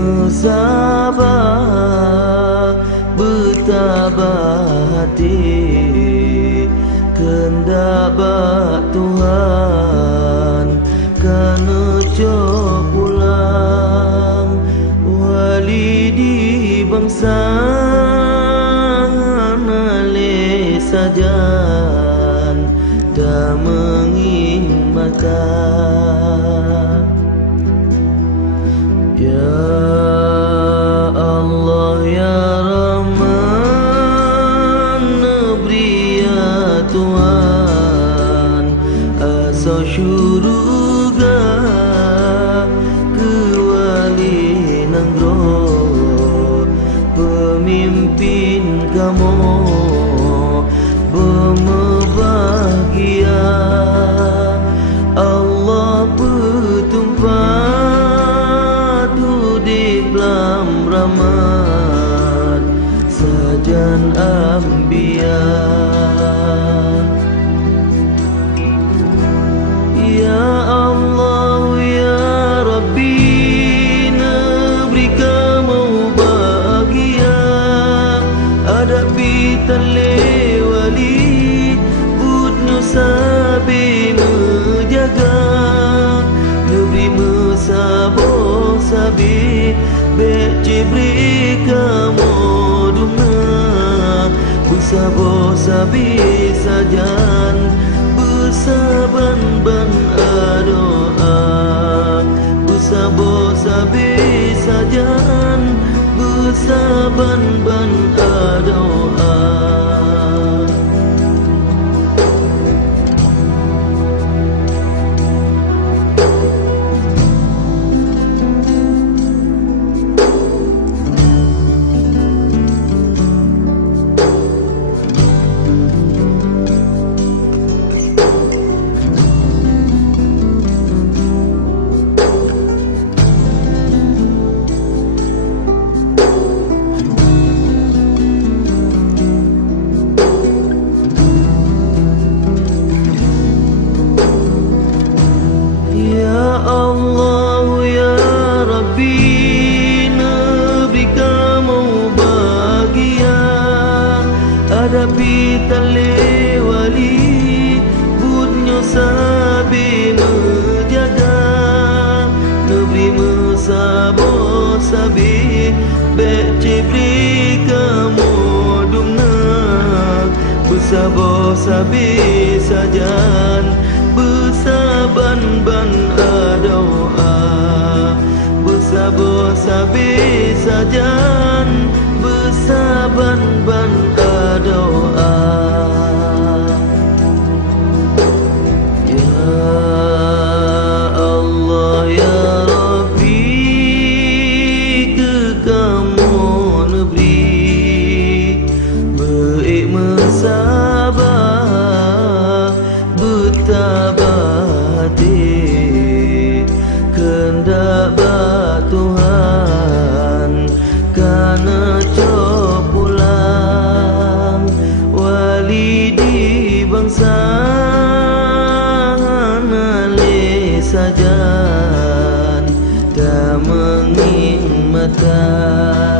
mesabah bertabah hati, kendak bak Tuhan kana cok pulang wali di bangsa nale sajan dah mengingatkan. Ya Allah ya Rahman, beri ya Tuhan asa syurga ke wali nanggro, pemimpin kamu berbahagia. Allah bertumpah di dalam rahmat sajan anbiya. Ya Allah ya Rabbi, beri kamu bahagia hadapi tale wali budnu sabi menjaga, beri mesabo sabi be cibri kamu duna busabo sabi sajan bersaban-ban doa, busabo sabi sajan bersaban-ban doa. Hadapi tali wali budnya sabi menjaga, nebri mesabo sabi be cibri kamu dumna busabo sabi sajan bersaban-ban doa, busabo sabi sajan bersaban-ban doa. Ya Allah ya Rabbi, ke kamu negeri baik mesabah bertabah hati, kendak bak Tuhan kana cok pulang wali di bangsa nale sajan dah mengingatkan.